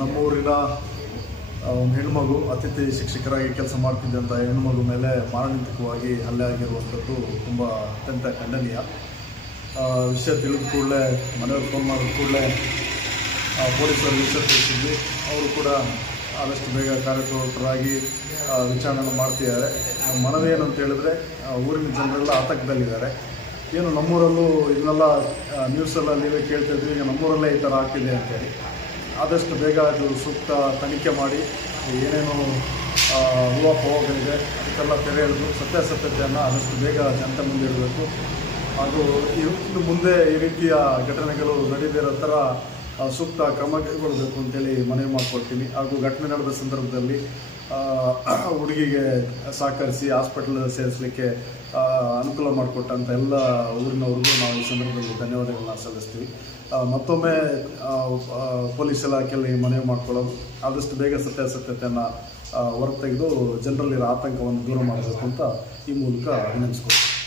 ನಮ್ಮೂರಿನ ಒಂದು ಹೆಣ್ಮಗು ಅತಿಥಿ ಶಿಕ್ಷಕರಾಗಿ ಕೆಲಸ ಮಾಡ್ತಿದ್ದಂಥ ಹೆಣ್ಮಗು ಮೇಲೆ ಮಾರಣಾಂತಿಕವಾಗಿ ಹಲ್ಲೆ ಆಗಿರುವಂಥದ್ದು ತುಂಬ ಅತ್ಯಂತ ಖಂಡನೀಯ. ವಿಷಯ ತಿಳಿದ ಕೂಡಲೇ, ಮನೆಯವ್ರು ಫೋನ್ ಮಾಡಿದ ಕೂಡಲೇ ಪೊಲೀಸರು ವಿಷಯ ತಿಳಿಸಿದ್ವಿ. ಅವರು ಕೂಡ ಆದಷ್ಟು ಬೇಗ ಕಾರ್ಯಪ್ರವೃತ್ತರಾಗಿ ವಿಚಾರಣೆ ಮಾಡ್ತಿದ್ದಾರೆ. ಮನವಿ ಏನಂತ ಹೇಳಿದ್ರೆ ಊರಿನ ಜನರೆಲ್ಲ ಆತಂಕದಲ್ಲಿದ್ದಾರೆ. ಏನು ನಮ್ಮೂರಲ್ಲೂ ಇದನ್ನೆಲ್ಲ ನ್ಯೂಸೆಲ್ಲ ನೀವೇ ಕೇಳ್ತಾ ಇದ್ದೀವಿ ಈಗ ನಮ್ಮೂರಲ್ಲೇ ಈ ಥರ ಆಗ್ತಿದೆ ಅಂತೇಳಿ. ಆದಷ್ಟು ಬೇಗ ಅದು ಸೂಕ್ತ ತನಿಖೆ ಮಾಡಿ, ಏನೇನು ಊಹಾಪೋಹಗಳಿದೆ ಅದಕ್ಕೆಲ್ಲ ತೆರೆ ಎಳೆದು ಸತ್ಯಾಸತ್ಯತೆಯನ್ನು ಆದಷ್ಟು ಬೇಗ ಜನತೆ ಮುಂದೆ ಇಡಬೇಕು. ಹಾಗೂ ಇನ್ನು ಮುಂದೆ ಈ ರೀತಿಯ ಘಟನೆಗಳು ನಡೀದಿರೋ ಥರ ಸೂಕ್ತ ಕ್ರಮ ಕೈಗೊಳ್ಳಬೇಕು ಅಂತೇಳಿ ಮನವಿ ಮಾಡಿಕೊಡ್ತೀನಿ ಹಾಗೂ ಘಟನೆ ನಡೆದ ಸಂದರ್ಭದಲ್ಲಿ ಹುಡುಗಿಗೆ ಸಹಕರಿಸಿ ಹಾಸ್ಪಿಟಲ್ ಸೇರಿಸಲಿಕ್ಕೆ ಅನುಕೂಲ ಮಾಡಿಕೊಟ್ಟಂಥ ಎಲ್ಲ ಊರಿನವ್ರಿಗೂ ನಾವು ಈ ಸಂದರ್ಭದಲ್ಲಿ ಧನ್ಯವಾದಗಳನ್ನ ಸಲ್ಲಿಸ್ತೀವಿ. ಮತ್ತೊಮ್ಮೆ ಪೊಲೀಸ್ ಇಲಾಖೆಯಲ್ಲಿ ಮನವಿ ಮಾಡ್ಕೊಳ್ಳೋದು. ಆದಷ್ಟು ಬೇಗ ಸತ್ಯಾಸತ್ಯತೆಯನ್ನು ಹೊರತೆಗೆದು ಜನರಲ್ಲಿರೋ ಆತಂಕವನ್ನು ದೂರ ಮಾಡಬೇಕು ಅಂತ ಈ ಮೂಲಕ ವಿನಂತಿಸ್ಕೊಳ್ತೀನಿ.